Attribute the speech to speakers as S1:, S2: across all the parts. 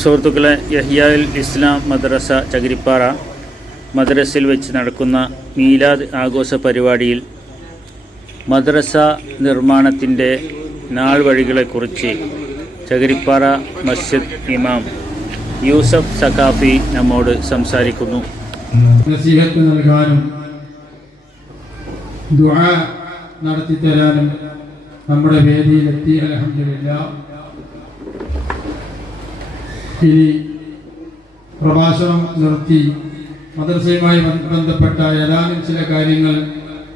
S1: സുഹൃത്തുക്കളെ യഹ്യാൽ ഇസ്ലാം മദ്രസ ചകിരിപ്പാറ മദ്രസയിൽ വെച്ച് നടക്കുന്ന മീലാദ് ആഘോഷ പരിപാടിയിൽ മദ്രസ നിർമ്മാണത്തിന്റെ നാൾ വഴികളെക്കുറിച്ച് ചകിരിപ്പാറ മസ്ജിദ് ഇമാം യൂസഫ് സഖാഫി നമ്മോട് സംസാരിക്കുന്നു.
S2: നൽകാനും നമ്മുടെ വേദിയിലെത്തി. അലഹമില്ല ഇനി പ്രഭാഷണം നിർത്തി മദ്രസയുമായി ബന്ധപ്പെട്ട ഏതാനും ചില കാര്യങ്ങൾ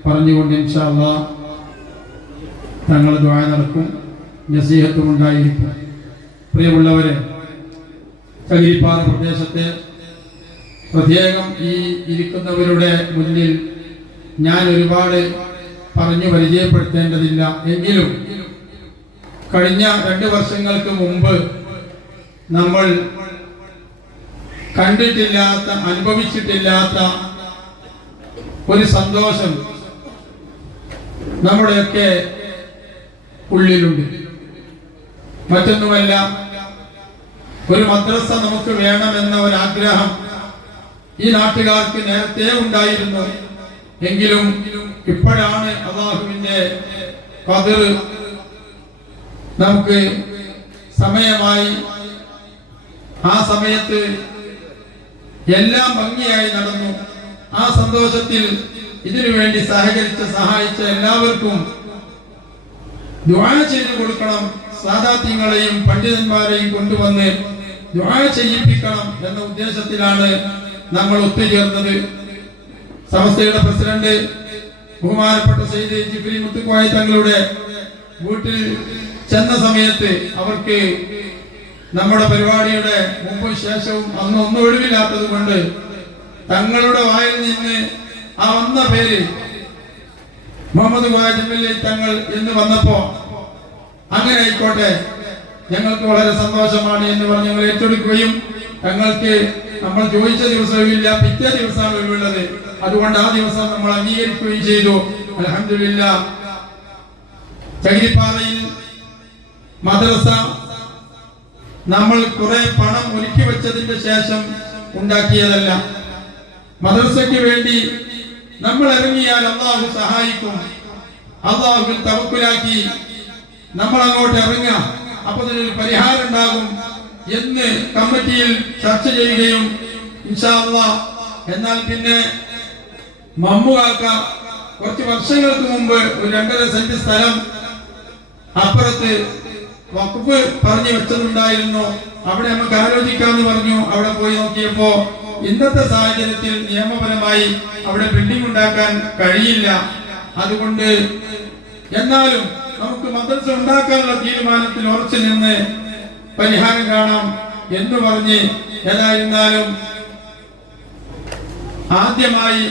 S2: പറഞ്ഞുകൊണ്ട് ഇൻഷാല്ല തങ്ങൾ ദുആ നടക്കും. നസീഹത്തും ഉണ്ടായിരിക്കും. പ്രിയമുള്ളവരെ ചകിരിപ്പാറ പ്രദേശത്തെ പ്രത്യേകം ഈ ഇരിക്കുന്നവരുടെ മുന്നിൽ ഞാൻ ഒരുപാട് പറഞ്ഞു പരിചയപ്പെടുത്തേണ്ടതില്ല. എങ്കിലും കഴിഞ്ഞ രണ്ട് വർഷങ്ങൾക്ക് മുമ്പ് നമ്മൾ കണ്ടിട്ടില്ലാത്ത അനുഭവിച്ചിട്ടില്ലാത്ത ഒരു സന്തോഷം നമ്മുടെയൊക്കെ ഉള്ളിലുണ്ട്. മറ്റൊന്നുമല്ല ഒരു മദ്രസ നമുക്ക് വേണമെന്ന ഒരു ആഗ്രഹം ഈ നാട്ടുകാർക്ക് നേരത്തെ ഉണ്ടായിരുന്നു. എങ്കിലും ഇപ്പോഴാണ് അള്ളാഹുവിന്റെ കതിർ നമുക്ക് സമയമായി ആ സമയത്ത് എല്ലാം ഭംഗിയായി നടന്നു. ആ സന്തോഷത്തിൽ ഇതിനു വേണ്ടി സഹകരിച്ച് സഹായിച്ച എല്ലാവർക്കും ദുആ ചെയ്തു കൊടുക്കണം. സാധാത്യങ്ങളെയും പണ്ഡിതന്മാരെയും കൊണ്ടുവന്ന് ദുആ ചെയ്യിപ്പിക്കണം എന്ന ഉദ്ദേശത്തിലാണ് നമ്മൾ ഒത്തുചേർന്നത്. സമസ്തയുടെ പ്രസിഡന്റ് ബഹുമാനപ്പെട്ട സെയ്ദ് ജിഫിലി മുത്തുക്കോയ തങ്ങളുടെ വീട്ടിൽ ചെന്ന സമയത്ത് അവർക്ക് നമ്മുടെ പരിപാടിയുടെ മുമ്പും ശേഷവും അന്ന് ഒന്നും ഒഴിവില്ലാത്തത് കൊണ്ട് തങ്ങളുടെ വായിൽ നിന്ന് ആ വന്ന പേര് മുഹമ്മദ് വാജിമില്ലി തങ്ങൾ എന്ന് വന്നപ്പോ അങ്ങനെ ആയിക്കോട്ടെ. ഞങ്ങൾക്ക് വളരെ സന്തോഷമാണ് എന്ന് പറഞ്ഞ് ഞങ്ങൾ ഏറ്റെടുക്കുകയും ഞങ്ങൾക്ക് നമ്മൾ ചോദിച്ച ദിവസവുമില്ല പിറ്റേ ദിവസമാണ് ഒഴിവുള്ളത്. അതുകൊണ്ട് ആ ദിവസം നമ്മൾ അംഗീകരിക്കുകയും ചെയ്തു. അലഹമില്ല ചകിരിപ്പാറയിൽ മദ്രസ നമ്മൾ കുറെ പണം ഒരുക്കി വെച്ചതിന്റെ ശേഷം ഉണ്ടാക്കിയതല്ല. മദ്രസയ്ക്ക് വേണ്ടി നമ്മൾ ഇറങ്ങിയാൽ അള്ളാഹു സഹായിക്കും. അള്ളാഹു തവക്കുലാക്കി നമ്മൾ അങ്ങോട്ട് ഇറങ്ങുക. അപ്പൊ അതിനൊരു പരിഹാരം ഉണ്ടാകും എന്ന് കമ്മിറ്റിയിൽ ചർച്ച ചെയ്യുകയും ഇൻഷാ അള്ളാഹ് എന്നാൽ പിന്നെ മമ്മുകാക്ക കുറച്ച് വർഷങ്ങൾക്ക് മുമ്പ് ഒരു രണ്ടര സെന്റ് സ്ഥലം അപ്പുറത്ത് വകുപ്പ് പറഞ്ഞു വെച്ചതുണ്ടായിരുന്നു. അവിടെ നമുക്ക് ആലോചിക്കാന്ന് പറഞ്ഞു. അവിടെ പോയി നോക്കിയപ്പോ ഇന്നത്തെ സാഹചര്യത്തിൽ നിയമപരമായി അവിടെ ബിൽഡിംഗ് ഉണ്ടാക്കാൻ കഴിയില്ല. അതുകൊണ്ട് എന്നാലും നമുക്ക് മദ്രസ ഉണ്ടാക്കാനുള്ള തീരുമാനത്തിൽ ഉറച്ചു നിന്ന് പരിഹാരം കാണാം എന്ന് പറഞ്ഞ് ഏതായിരുന്നാലും ആദ്യമായി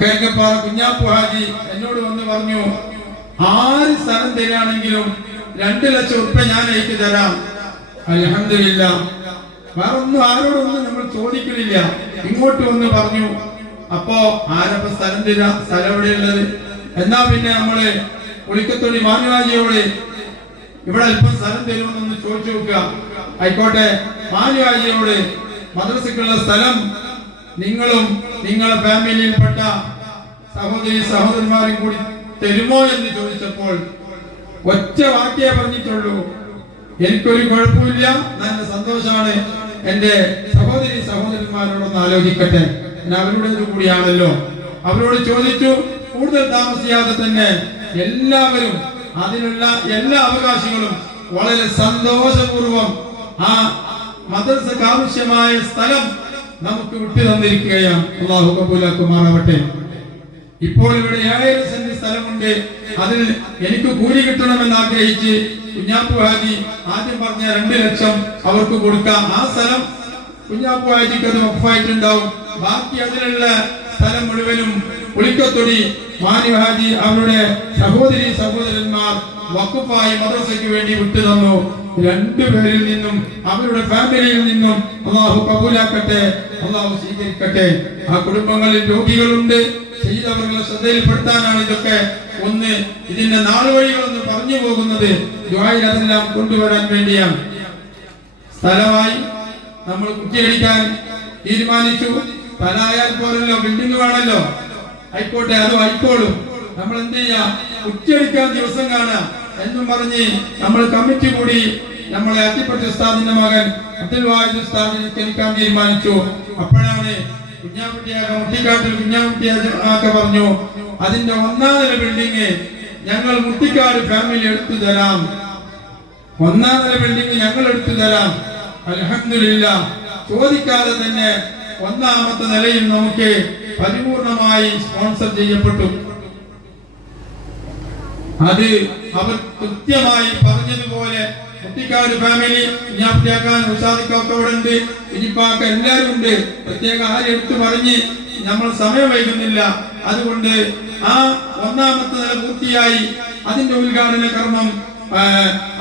S2: കേക്കപ്പാറ കുഞ്ഞാപ്പു ഹാജി എന്നോട് വന്ന് പറഞ്ഞു ആര് സ്ഥലം തരാണെങ്കിലും രണ്ടു ലക്ഷം ഉറുപ്പ ഞാൻ അയച്ചു തരാം. അലഹമില്ല വേറെ ഒന്നും ആരോടൊന്നും നമ്മൾ ചോദിക്കുന്നില്ല ഇങ്ങോട്ട് വന്ന് പറഞ്ഞു അപ്പോ ആരപ്പ സ്ഥലം തരാ സ്ഥലം എവിടെയുള്ളത്? എന്നാ പിന്നെ നമ്മൾ ഒളിക്കത്തൊടി മാനുവാജിയോട് ഇവിടെ അല്പം സ്ഥലം തരുമെന്നൊന്ന് ചോദിച്ചു നോക്കുക. ആയിക്കോട്ടെ. മാനുവാജിയോട് മദ്രസക്കുള്ള സ്ഥലം നിങ്ങളും നിങ്ങളുടെ ഫാമിലിയിൽപ്പെട്ട സഹോദരി സഹോദരന്മാരും കൂടി തരുമോ എന്ന് ചോദിച്ചപ്പോൾ ഒറ്റ വാക്യേ പറഞ്ഞിട്ടുള്ളൂ. എനിക്കൊരു കുഴപ്പമില്ല. നല്ല സന്തോഷമാണ്. എന്റെ സഹോദരി സഹോദരന്മാരോടൊന്ന് ആലോചിക്കട്ടെ. ഞാൻ അവരോട് കൂടിയാണല്ലോ. അവരോട് ചോദിച്ചു കൂടുതൽ താമസിയാതെ തന്നെ എല്ലാവരും അതിനുള്ള എല്ലാ അവകാശങ്ങളും വളരെ സന്തോഷപൂർവം ആ മദ്രസക്ക് ആവശ്യമായ സ്ഥലം നമുക്ക് വിട്ടു തന്നിരിക്കുകയാണ്. അള്ളാഹു കബൂലാക്കുമാറാവട്ടെ. ഇപ്പോൾ ഇവിടെ ഏഴായിരം സെന്റ് സ്ഥലമുണ്ട്. അതിൽ എനിക്ക് കൂലി കിട്ടണമെന്ന് ആഗ്രഹിച്ച് കുഞ്ഞാപ്പു ഹാജി ആദ്യം പറഞ്ഞ രണ്ട് ലക്ഷം അവർക്ക് കൊടുക്കാം. ആ സ്ഥലം കുഞ്ഞാപ്പു ഹാജിക്ക് അത് ഒപ്പായിട്ടുണ്ടാവും. ബാക്കി അതിലുള്ള സ്ഥലം മുഴുവനും പുളിക്കത്തൊടി മാനു ഹാജി അവരുടെ സഹോദരി സഹോദരന്മാർ വക്കുപ്പായി മദ്രസയ്ക്ക് വേണ്ടി വിട്ടു തന്നു രണ്ടുപേരിൽ നിന്നും അവരുടെ ഫാമിലിയിൽ നിന്നും അള്ളാഹു കബൂലാക്കട്ടെ അള്ളാഹു സ്വീകരിക്കട്ടെ. ആ കുടുംബങ്ങളിൽ രോഗികളുണ്ട്. ചെയ്തവരുടെ ശ്രദ്ധയിൽപ്പെടുത്താനാണ് ഇതൊക്കെ. ഒന്ന് ഇതിന്റെ നാളുവഴികളൊന്ന് പറഞ്ഞു പോകുന്നത്. അതെല്ലാം കൊണ്ടുവരാൻ വേണ്ടിയാണ്. സ്ഥലമായി നമ്മൾ കുറ്റിയടിക്കാൻ തീരുമാനിച്ചു. സ്ഥലമായാൽ പോലല്ലോ ബിൽഡിംഗ് വേണമല്ലോ ആയിക്കോട്ടെ അത് ആയിക്കോളും. നമ്മൾ എന്ത് ചെയ്യാം? കുറ്റിയടിക്കാൻ ദിവസം കാണാം എന്നും പറഞ്ഞ് നമ്മൾ കമ്മിറ്റി കൂടി നമ്മളെ അത്തിപ്പറ്റ ഉസ്താദിന്റെ മകൻ അബ്ദുൽ വാഹിദ് ഉസ്താദിനെ ക്ഷണിക്കാൻ തീരുമാനിച്ചു. അപ്പോഴാണ് കുഞ്ഞാകുട്ടിയാക മുട്ടിക്കാട്ടിൽ കുഞ്ഞാകുട്ടിയാക്ക പറഞ്ഞു അതിന്റെ ഒന്നാം നില ബിൽഡിങ് ഞങ്ങൾ മുട്ടിക്കാട് ഫാമിലി എടുത്തു തരാം. ഒന്നാം നില ബിൽഡിങ് ഞങ്ങൾ എടുത്തു തരാം. അലഹമില്ല ചോദിക്കാതെ തന്നെ ഒന്നാമത്തെ നിലയിൽ നമുക്ക് പരിപൂർണമായി സ്പോൺസർ ചെയ്യപ്പെട്ടു. അത് അവർ കൃത്യമായി പറഞ്ഞതുപോലെ കുട്ടിക്കാട് ഫാമിലി കുഞ്ഞാപ്പിയാക്കാൻ ഉഷാദിക്കൊക്കെ ഇവിടെ ഉണ്ട് ഇനിപ്പാക്ക എല്ലാവരും ഉണ്ട്. പ്രത്യേക ആരും എടുത്തു പറഞ്ഞ് നമ്മൾ സമയം വൈകുന്നില്ല. അതുകൊണ്ട് ആ ഒന്നാമത്തെ നില പൂർത്തിയായി. അതിന്റെ ഉദ്ഘാടന കർമ്മം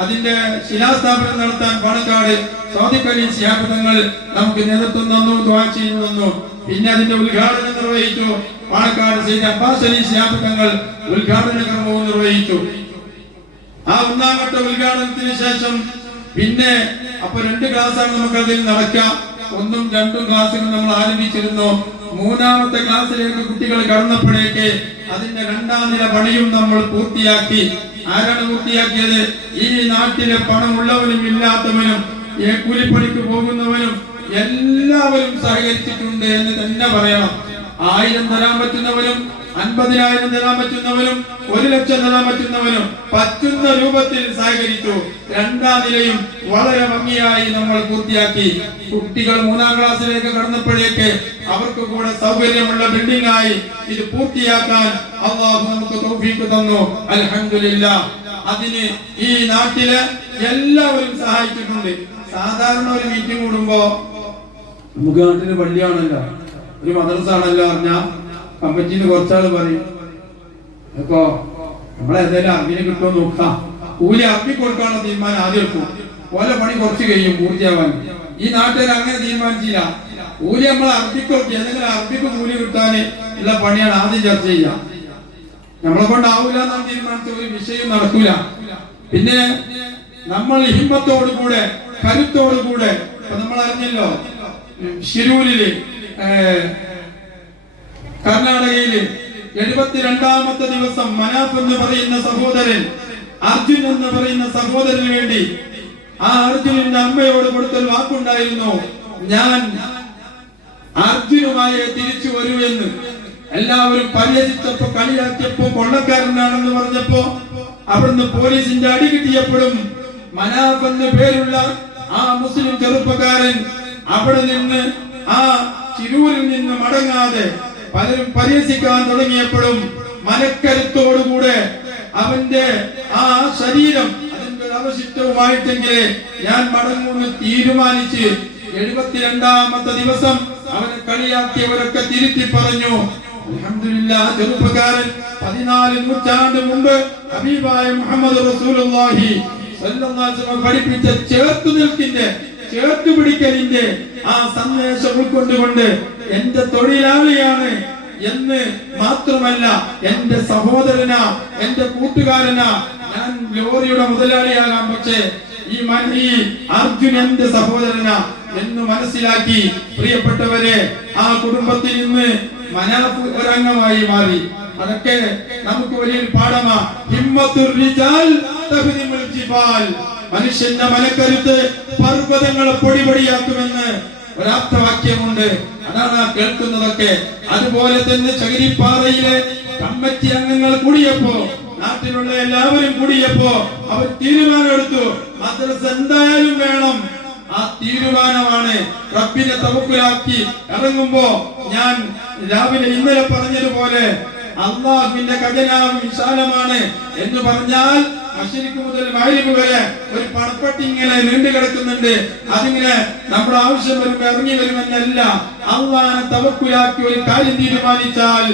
S2: അതിന്റെ ശിലാസ്ഥാപനം നടത്താൻ പാണക്കാട് സൗദിക്കലി ശിഹാബിതങ്ങൾ നമുക്ക് നേതൃത്വം തന്നു ദ്വാ ചെയ്യുന്നു തന്നു. പിന്നെ അതിന്റെ ഉദ്ഘാടനം നിർവഹിച്ചു. പാണക്കാട് ചെയ്ത അബ്ബാസ് അലി ശിഹാബിതങ്ങൾ ഉദ്ഘാടന കർമ്മവും നിർവഹിച്ചു. ആ ഒന്നാമത്തെ ഉദ്ഘാടനത്തിന് ശേഷം പിന്നെ അപ്പൊ രണ്ട് ക്ലാസ്സാണ് നമുക്ക് അതിൽ നടക്കാം. ഒന്നും രണ്ടും ക്ലാസ്സുകൾ നമ്മൾ ആരംഭിച്ചിരുന്നു. മൂന്നാമത്തെ ക്ലാസ്സിലേക്ക് കുട്ടികൾ കടന്നപ്പോഴേക്ക് അതിന്റെ രണ്ടാം നില പണിയും നമ്മൾ പൂർത്തിയാക്കി. ആരാണ് പൂർത്തിയാക്കിയത്? ഈ നാട്ടിലെ പണമുള്ളവനും ഇല്ലാത്തവനും കൂലിപ്പണിക്ക് പോകുന്നവനും എല്ലാവരും സഹകരിച്ചിട്ടുണ്ട് എന്ന് തന്നെ പറയണം. ആയിരം തരാൻ പറ്റുന്നവനും അൻപതിനായിരം തരാൻ പറ്റുന്നവനും ഒരു ലക്ഷം തരാൻ പറ്റുന്നവനും പറ്റുന്ന രൂപത്തിൽ സഹകരിച്ചു. രണ്ടാം നിലയും വളരെ ഭംഗിയായി നമ്മൾ പൂർത്തിയാക്കി. കുട്ടികൾ മൂന്നാം ക്ലാസ്സിലേക്ക് കടന്നപ്പോഴേക്ക് അവർക്ക് കൂടെ സൗകര്യമുള്ള ബിൽഡിംഗ് ആയി ഇത് പൂർത്തിയാക്കാൻ അള്ളാഹു നമുക്ക് തൗഫീക്ക് തന്നു. അൽഹംദുലില്ല. അതിന് ഈ നാട്ടിൽ എല്ലാവരും സഹായിച്ചിട്ടുണ്ട്. സാധാരണ ഒരു മീറ്റിംഗ് കൂടുമ്പോ നമുക്ക് നാട്ടിന് പള്ളിയാണല്ലോ. ഒരു മദ്രസ ആണല്ലോ പറഞ്ഞ കമ്പറ്റിന്ന് കുറച്ചാൾ പറയും. അപ്പൊ നമ്മളേതായാലും അർബിനെ കിട്ടുമോ നോക്കാം. കൂലി അർബി കൊടുക്കാനുള്ള തീരുമാനം ആദ്യം എടുക്കും. ഓല പണി കുറച്ച് കഴിയും പൂർത്തിയാവാൻ. ഈ നാട്ടുകാർ അങ്ങനെ തീരുമാനിച്ചില്ല. കൂലി നമ്മൾ അർബിക്ക് കൊടുക്കുക എന്തെങ്കിലും അർബിക്ക് കൂലി കിട്ടാൻ ഉള്ള പണിയാണ് ആദ്യം ചർച്ച ചെയ്യുക. നമ്മളെ കൊണ്ടാവൂല എന്നാണ് തീരുമാനിച്ച ഒരു വിഷയം നടക്കൂല. പിന്നെ നമ്മൾ ഹിമ്മത്തോടു കൂടെ കരുത്തോടു കൂടെ ഇപ്പൊ നമ്മൾ അറിഞ്ഞല്ലോ ഏർ, കർണാടകയിൽ എഴുപത്തിരണ്ടാമത്തെ ദിവസം മനാഫ് എന്ന് പറയുന്ന സഹോദരൻ അർജുൻ എന്ന് പറയുന്ന സഹോദരന് വേണ്ടി ആ അർജുനന്റെ അമ്മയോട് കൊടുത്തൊരു വാക്കുണ്ടായിരുന്നു ഞാൻ അർജുനുമായി തിരിച്ചു വരൂ എന്ന്. എല്ലാവരും പരിഹരിച്ചപ്പോ കളിയാക്കിയപ്പോ കൊള്ളക്കാരനാണെന്ന് പറഞ്ഞപ്പോ അവിടുന്ന് പോലീസിന്റെ അടി കിട്ടിയപ്പോഴും മനാഫ് എന്ന പേരുള്ള ആ മുസ്ലിം ചെറുപ്പക്കാരൻ അവിടെ നിന്ന് ആ ചിരൂരിൽ നിന്ന് മടങ്ങാതെ പലരും പരിഹസിക്കാൻ തുടങ്ങിയപ്പോഴും മനക്കരുത്തോടുകൂടെ അവന്റെ ആ ശരീരം അതിന്റെ അവശിഷ്ടവുമായിട്ടെങ്കിൽ ഞാൻ മടങ്ങുമെന്ന് തീരുമാനിച്ച് എഴുപത്തിരണ്ടാമത്തെ ദിവസം അവനെ കളിയാക്കിയവരൊക്കെ തിരുത്തി പറഞ്ഞു അൽഹംദുലില്ലാ ചെറുപ്പക്കാരൻ പതിനാല് നൂറ്റാണ്ട് മുമ്പ് ഹബീബായ മുഹമ്മദ് റസൂലുള്ളാഹി പഠിപ്പിച്ച ചേർത്ത് നിൽക്കിന്റെ ചേർത്ത് പിടിക്കലിന്റെ ആ സന്ദേശം ഉൾക്കൊണ്ടുകൊണ്ട് എന്റെ തൊഴിലാളിയാണ് എന്ന് മാത്രമല്ല എന്റെ സഹോദരനാ എന്റെ കൂട്ടുകാരനാ ഞാൻ ലോറിയുടെ മുതലാളിയാകാം. പക്ഷേ ഈ മനി അർജുൻ എന്റെ സഹോദരനാ എന്ന് മനസ്സിലാക്കി പ്രിയപ്പെട്ടവരെ ആ കുടുംബത്തിൽ നിന്ന് മനാഫ് ഒരംഗമായി മാറി. അതൊക്കെ നമുക്ക് വലിയൊരു പാഠമാ. ഹിമ്മത്തുർ റിജാൽ തഹ്ദിമുൽ ജിബാൽ. മനുഷ്യന്റെ മനക്കരുത്ത് പർവതങ്ങളെ പൊടിപൊടിയാക്കുമെന്ന് ഒരാപ്തവാക്യമുണ്ട് അതാണ് ആ കേൾക്കുന്നതൊക്കെ. അതുപോലെ തന്നെ ചകിരിപ്പാറയിലെ കമ്മറ്റി അംഗങ്ങൾ കൂടിയപ്പോ നാട്ടിലുള്ള എല്ലാവരും കൂടിയപ്പോ അവർ തീരുമാനമെടുത്തു. മദ്രസ എന്തായാലും വേണം. ആ തീരുമാനമാണ് റബ്ബിനെ തവക്കുലാക്കി ഇറങ്ങുമ്പോ ഞാൻ രാവിലെ ഇന്നലെ പറഞ്ഞതുപോലെ അള്ളാഹുവിന്റെ ഖജനാവ് വിശാലമാണ് എന്ന് പറഞ്ഞാൽ അശ്വരിക്ക് മുതൽ മഹരിപ്പ് വരെ ഒരു പണപ്പെട്ടി ഇങ്ങനെ നീണ്ടു കിടക്കുന്നുണ്ട്. അതിങ്ങനെ നമ്മുടെ ആവശ്യം വരുമ്പോ ഇറങ്ങി വരുമെന്നല്ല. അള്ളാഹനെ തവക്കുലാക്കി ഒരു കാര്യം തീരുമാനിച്ചാൽ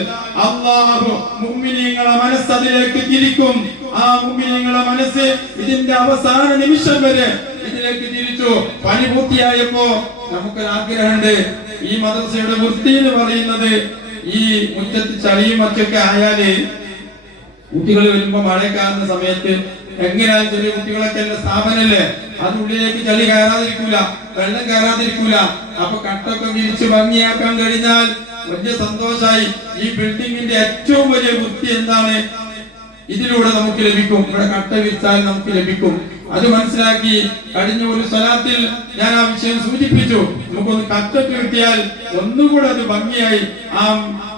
S2: അള്ളാഹു മുമ്മിനീങ്ങളെ മനസ്സ് അതിലേക്ക് തിരിക്കും. ആ മുമ്മിനീങ്ങളെ മനസ്സ് ഇതിന്റെ അവസാന നിമിഷം വരെ ഇതിലേക്ക് തിരിച്ചു. പണി പൂർത്തിയായപ്പോ നമുക്കൊരാഗ്രഹമുണ്ട്. ഈ മദ്രസയുടെ വൃത്തി എന്ന് പറയുന്നത് ഈ മുറ്റത്ത് ചളിയും മറ്റൊക്കെ ആയാൽ കുട്ടികൾ വരുമ്പോ മഴക്കാറുന്ന സമയത്ത് എങ്ങനെയാണ് ചെറിയ കുട്ടികളൊക്കെ എന്റെ സ്ഥാപനല്ലേ? അതിനുള്ളിലേക്ക് ചളി കയറാതിരിക്കൂല വെള്ളം കയറാതിരിക്കൂല. അപ്പൊ കട്ടൊക്കെ വിരിച്ച് ഭംഗിയാക്കാൻ കഴിഞ്ഞാൽ വലിയ സന്തോഷമായി ഈ ബിൽഡിങ്ങിന്റെ ഏറ്റവും വലിയ വൃത്തി എന്താണ്? ഇതിലൂടെ നമുക്ക് ലഭിക്കും. ഇവിടെ കട്ട വിരിച്ചാൽ നമുക്ക് ലഭിക്കും. അത് മനസ്സിലാക്കി കഴിഞ്ഞ ഒരു സ്ഥലത്തിൽ ഞാൻ ആ വിഷയം സൂചിപ്പിച്ചു. നമുക്കൊന്ന് കട്ടൊക്കെ കിട്ടിയാൽ ഒന്നുകൂടെ അത് ഭംഗിയായി ആ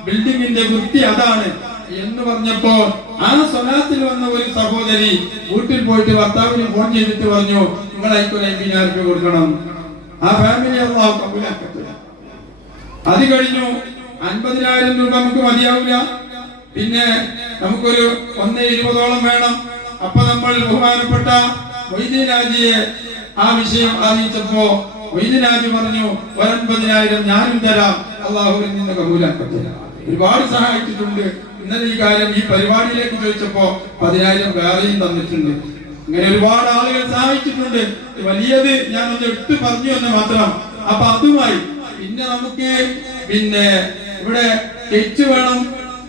S2: ബിൽഡിങ്ങിന്റെ വൃത്തി അതാണ് എന്ന് പറഞ്ഞപ്പോ ആ സ്വലാത്തിൽ വന്ന ഒരു സഹോദരി വീട്ടിൽ പോയിട്ട് ഭർത്താവിന് ഫോൺ ചെയ്തിട്ട് പറഞ്ഞു നിങ്ങളായിക്കോ രൂപ കൊടുക്കണം. ആ ഫാമിലി അത് കഴിഞ്ഞു അൻപതിനായിരം രൂപ നമുക്ക് മതിയാവില്ല പിന്നെ നമുക്കൊരു ഒന്ന് ഇരുപതോളം വേണം. അപ്പൊ നമ്മൾ ബഹുമാനപ്പെട്ട വൈദ്യരാജിയെ ആ വിഷയം അറിയിച്ചപ്പോ വൈദ്യരാജി രാജി പറഞ്ഞു ഒരൻപതിനായിരം ഞാനും തരാം. അള്ളാഹുവിൽ നിന്ന് കബൂലാക്കട്ടെ ഒരുപാട് സഹായിച്ചിട്ടുണ്ട്. ഇന്നലെ ഈ കാര്യം ഈ പരിപാടിയിലേക്ക് ചോദിച്ചപ്പോ പതിനായിരം വേറെയും തന്നിട്ടുണ്ട്. ഇങ്ങനെ ഒരുപാട് ആളുകൾ സഹായിച്ചിട്ടുണ്ട്. വലിയത് ഞാൻ ഒന്ന് എടുത്തു പറഞ്ഞു എന്ന് മാത്രം. അപ്പൊ അതുമായി പിന്നെ നമുക്ക് പിന്നെ ഇവിടെ സ്കെച്ച് വേണം.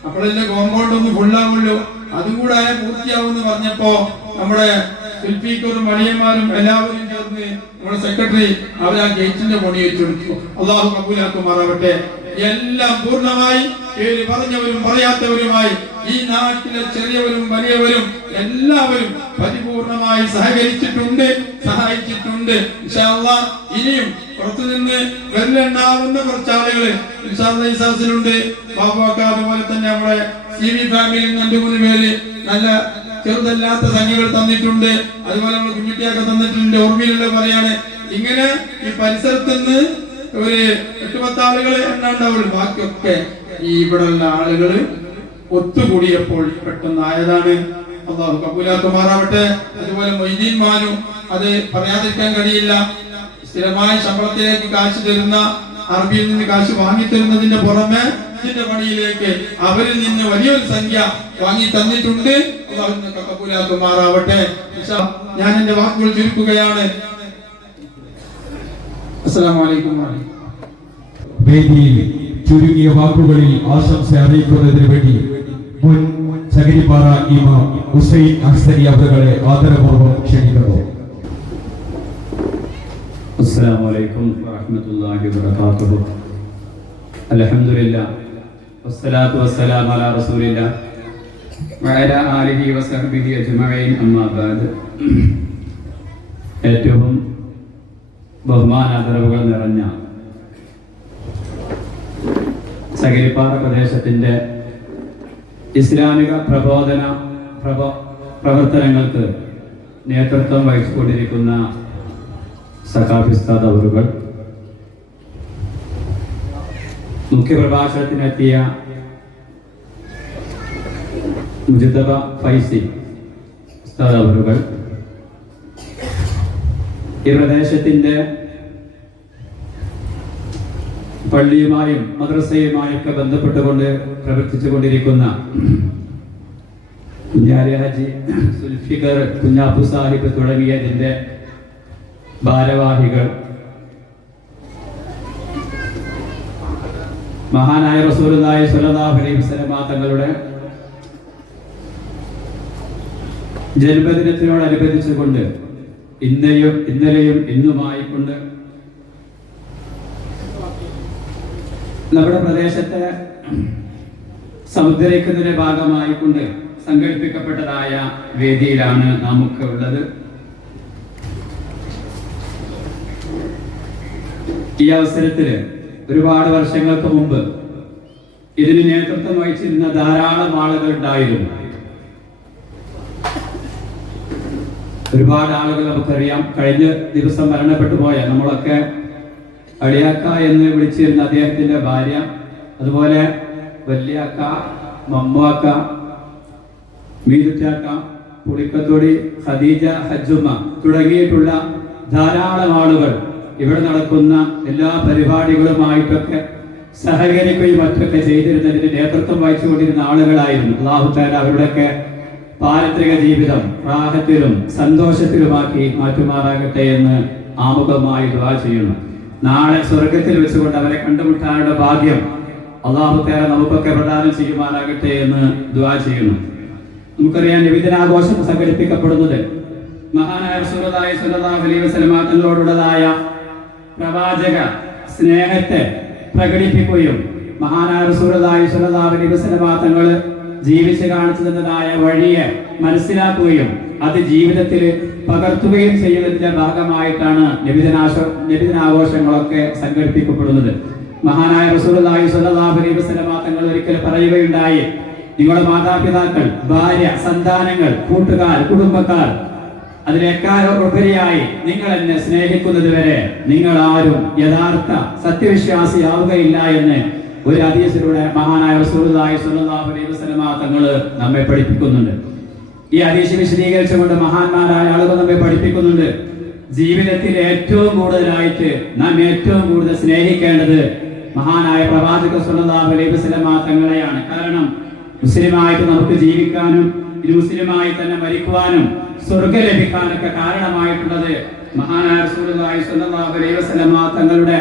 S2: അപ്പോഴല്ലേ കോമ്പൗണ്ട് ഒന്ന് ഫുള്ളാവുള്ളൂ അതുകൂടെ പൂർത്തിയാവും പറഞ്ഞപ്പോ നമ്മുടെ ശില്പിക്കറും മണിയന്മാരും എല്ലാവരും ചേർന്ന് നമ്മുടെ സെക്രട്ടറി അവരാ ഗേറ്റിന്റെ പണി വെച്ചെടുത്തു അള്ളാഹു കബൂലാക്കുമാറാവട്ടെ. എല്ലാം പൂർണമായി പേര് പറഞ്ഞവരും പറയാത്തവരുമായി ഈ നാട്ടിലെ ചെറിയവരും വലിയവരും എല്ലാവരും പരിപൂർണമായി സഹകരിച്ചിട്ടുണ്ട് സഹായിച്ചിട്ടുണ്ട്. ഇനിയും പുറത്തുനിന്ന് വരലുണ്ടാവുന്ന കുറച്ച് ആളുകൾ ഇൻഷാ അല്ലാഹ് ഈ സദസ്സിലുണ്ട്. ബാബാക്ക അതുപോലെ തന്നെ നമ്മുടെ സി വി ഫാമിലിയിൽ രണ്ടു മൂന്ന് പേര് നല്ല ചെറുതല്ലാത്ത സംഖ്യകൾ തന്നിട്ടുണ്ട്. അതുപോലെ നമ്മൾ കുഞ്ഞുട്ടിയൊക്കെ തന്നിട്ടുണ്ട്. ഓർമ്മയിലുള്ള പറയാണ് ഇങ്ങനെ ഈ പരിസരത്ത് നിന്ന് ഒരു എട്ട് പത്ത് ആളുകൾ എണ്ണ ഉണ്ടാവുള്ളൂ ബാക്കിയൊക്കെ ഈ ഇവിടെയുള്ള ആളുകൾ ഒത്തുകൂടിയപ്പോൾ പെട്ടെന്ന് ആയതാണ് അള്ളാഹു കപൂലാക്കുമാറാവട്ടെ അതുപോലെ മൊയ്തീൻ അത് പറയാതിരിക്കാൻ കഴിയില്ല. സ്ഥിരമായ ശമ്പളത്തിലേക്ക് കാശ് തരുന്ന അറബിയിൽ നിന്ന് കാശ് വാങ്ങി തരുന്നതിന്റെ പുറമെ ഇതിന്റെ പണിയിലേക്ക് അവരിൽ നിന്ന് വലിയൊരു സംഖ്യ വാങ്ങി തന്നിട്ടുണ്ട്. കപൂലാക്കുമാറാവട്ടെ ഞാൻ എന്റെ വാക്കുകൾ ചുരുക്കുകയാണ്.
S3: അസ്സലാമു അലൈക്കും വറഹ്മത്തുള്ളാഹി വേദിയിൽ ചുരുങ്ങിയ വാക്കുകളിൽ ആശംസ അറിയിക്കുന്നതിന് വേണ്ടി മുൻ ചകിരിപ്പാറ ഇമാം ഹുസൈൻ അഹ്സരി അവരുടെ ആദരപൂർവ്വം ക്ഷണിക്കുന്നു
S4: السلام عليكم ورحمة الله وبركاته الحمد لله والصلاة والسلام على رسول الله وعلى آله وصحبه أجمعين أما بعد ഏറ്റവും ബഹുമാനാദരവുകൾ നിറഞ്ഞ സകരിപ്പാറ പ്രദേശത്തിന്റെ ഇസ്ലാമിക പ്രബോധന പ്രബ പ്രവർത്തനങ്ങൾക്ക് നേതൃത്വം വഹിച്ചുകൊണ്ടിരിക്കുന്ന സഖാഫിസ്താദ് അവറുകൾ മുഖ്യപ്രഭാഷണത്തിനെത്തിയ മുജിതബ ഫൈസി ഉസ്താദ് അവറുകൾ ഈ പ്രദേശത്തിന്റെ പള്ളിയുമായും മദ്രസയുമായും ഒക്കെ ബന്ധപ്പെട്ടുകൊണ്ട് പ്രവർത്തിച്ചു കൊണ്ടിരിക്കുന്ന കുഞ്ഞാലി ഹാജി സുൽഫിക്കർ കുഞ്ഞാപ്പു സാഹിബ് തുടങ്ങിയതിന്റെ ഭാരവാഹികൾ. മഹാനായ റസൂലായ സ്വല്ലല്ലാഹു അലൈഹി തങ്ങളുടെ ജന്മദിനത്തിനോടനുബന്ധിച്ചുകൊണ്ട് ഇന്നലെയും ഇന്നുമായി കൊണ്ട് നമ്മുടെ പ്രദേശത്തെ സമുദ്രിക്കുന്നതിന്റെ ഭാഗമായിക്കൊണ്ട് സംഘടിപ്പിക്കപ്പെട്ടതായ വേദിയിലാണ് നമുക്ക് ഉള്ളത്. ഈ അവസരത്തിൽ ഒരുപാട് വർഷങ്ങൾക്ക് മുമ്പ് ഇതിന് നേതൃത്വം വഹിച്ചിരുന്ന ധാരാളം ആളുകൾ ഉണ്ടായിരുന്നു. ഒരുപാട് ആളുകൾ നമുക്കറിയാം. കഴിഞ്ഞ ദിവസം മരണപ്പെട്ടു പോയ നമ്മളൊക്കെ അളിയാക്ക എന്ന് വിളിച്ചിരുന്ന അദ്ദേഹത്തിന്റെ ഭാര്യ അതുപോലെ വല്യാക്ക മമ്മാക്ക മീതുറ്റാക്ക പുളിക്കത്തൊടി ഖദീജ ഹജ്ജുമ്മ തുടങ്ങിയിട്ടുള്ള ധാരാളം ആളുകൾ ഇവിടെ നടക്കുന്ന എല്ലാ പരിപാടികളുമായിട്ടൊക്കെ സഹകരിക്കുകയും മറ്റൊക്കെ ചെയ്തിരുന്നതിന് നേതൃത്വം വഹിച്ചുകൊണ്ടിരുന്ന ആളുകളായിരുന്നു. അള്ളാഹുത്താല അവരുടെയൊക്കെ പാരത്രിക ജീവിതം പ്രാഹത്തിലും സന്തോഷത്തിലുമാക്കി മാറ്റുമാറാകട്ടെ എന്ന് ആമുഖമായി ദുആ ചെയ്യുന്നു. നാളെ സ്വർഗത്തിൽ വെച്ചുകൊണ്ട് അവരെ കണ്ടുമുട്ടാനുള്ള ഭാഗ്യം അള്ളാഹുത്തേറെ നമുക്കൊക്കെ പ്രദാനം ചെയ്യുമാറാകട്ടെ എന്ന് ദുആ ചെയ്യുന്നു. നമുക്കറിയാം വിവിധനാഘോഷം സംഘടിപ്പിക്കപ്പെടുന്നത് മഹാനായ റസൂലുള്ളാഹി സ്വല്ലല്ലാഹു അലൈഹി വസല്ലമ തങ്ങളോടുള്ളതായ പ്രവാചക സ്നേഹത്തെ പ്രകടിപ്പിക്കുകയും മഹാനായ റസൂലുള്ളാഹി സുലതാ വലിയ വസല്ലമ തങ്ങൾ ജീവിച്ച് കാണിച്ചു തന്നതായ വഴിയെ മനസ്സിലാക്കുകയും അത് ജീവിതത്തിൽ പകർത്തുകയും ചെയ്യുന്നതിന്റെ ഭാഗമായിട്ടാണ് നബിദിനാശ നബിദിനാഘോഷങ്ങളൊക്കെ സംഘടിപ്പിക്കപ്പെടുന്നത്. മഹാനായ റസൂലുള്ളാഹി സ്വല്ലല്ലാഹു അലൈഹി തങ്ങൾ ഒരിക്കൽ പറയുകയുണ്ടായി നിങ്ങളുടെ മാതാപിതാക്കൾ ഭാര്യ സന്താനങ്ങൾ കൂട്ടുകാർ കുടുംബക്കാർ അതിനേക്കാൾ ഉപരിയായി നിങ്ങൾ എന്നെ സ്നേഹിക്കുന്നത് വരെ നിങ്ങൾ ആരും യഥാർത്ഥ സത്യവിശ്വാസിയാവുകയില്ല എന്ന് ഒരു ഹദീസിലൂടെ മഹാനായ റസൂലുള്ളാഹി സ്വല്ലല്ലാഹു അലൈഹി വസല്ലമ നമ്മെ പഠിപ്പിക്കുന്നുണ്ട്. ഈ ഹദീസ് വിശദീകരിച്ചുകൊണ്ട് മഹാന്മാരായ ആളുകൾ നമ്മെ പഠിപ്പിക്കുന്നുണ്ട്. ജീവിതത്തിൽ ഏറ്റവും കൂടുതലായിട്ട് നാം ഏറ്റവും കൂടുതൽ സ്നേഹിക്കേണ്ടത് മഹാനായ പ്രവാചക സ്വല്ലല്ലാഹു അലൈഹി തങ്ങളെയാണ്. കാരണം മുസ്ലിമായിട്ട് നമുക്ക് ജീവിക്കാനും മുസ്ലിമായി തന്നെ മരിക്കുവാനും സ്വർഗം ലഭിക്കാനൊക്കെ കാരണമായിട്ടുള്ളത് മഹാനായ റസൂലുള്ളാഹി സ്വല്ലല്ലാഹു അലൈഹി തങ്ങളുടെ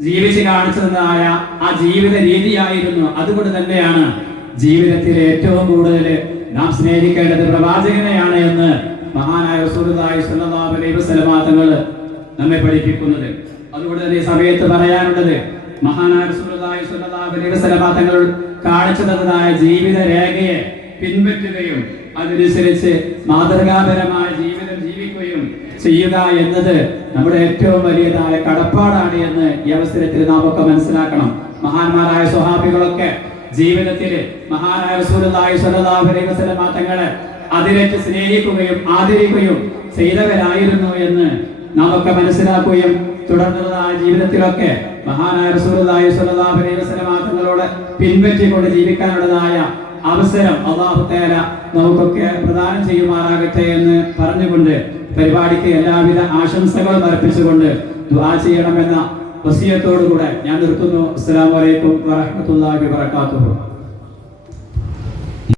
S4: ജീവിച്ച് കാണിച്ചു തന്നതായ ആ ജീവിത രീതിയായിരുന്നു അതുകൊണ്ട് തന്നെയാണ് ജീവിതത്തിൽ ഏറ്റവും കൂടുതൽ നാം സ്നേഹിക്കേണ്ടത് പ്രവാചകനെയാണ് എന്ന് മഹാനായ തങ്ങൾ നമ്മെ പഠിപ്പിക്കുന്നത്. അതുകൊണ്ട് തന്നെ സമയത്ത് പറയാനുള്ളത് മഹാനായ തങ്ങൾ കാണിച്ചു തന്നതായ ജീവിത രേഖയെ പിൻപറ്റുകയും അതനുസരിച്ച് മാതൃകാപരമായ ജീവിതം ജീവിക്കുകയും ചെയ്യുക എന്നത് നമ്മുടെ ഏറ്റവും വലിയതായ കടപ്പാടാണ് എന്ന് ഈ അവസരത്തിൽ നാം ഒക്കെ മനസ്സിലാക്കണം. മഹാന്മാരായ സ്വഹാബികളൊക്കെ ജീവിതത്തിൽ മഹാനായ തങ്ങളെ അതിലേക്ക് സ്നേഹിക്കുകയും ആദരിക്കുകയും ചെയ്തവരായിരുന്നു എന്ന് നാം ഒക്കെ മനസ്സിലാക്കുകയും തുടർന്നുള്ളതായ ജീവിതത്തിലൊക്കെ മഹാനായ റസൂലുള്ളാഹി സ്വല്ലല്ലാഹു അലൈഹി വസല്ലം തങ്ങളോട് പിൻപറ്റിക്കൊണ്ട് ജീവിക്കാനുള്ളതായ അവസരം അള്ളാഹു തആല നമുക്കൊക്കെ പ്രദാനം ചെയ്യുമാറാകട്ടെ എന്ന് പറഞ്ഞുകൊണ്ട് പരിപാടിക്ക് എല്ലാവിധ ആശംസകളും അർപ്പിച്ചുകൊണ്ട് ദുആ ചെയ്യണമെന്ന വസിയത്തോടുകൂടെ ഞാൻ നിർത്തുന്നു. അസ്സലാമു വലൈക്കും വറഹ്മത്തുള്ളാഹി വബറകാതുഹു.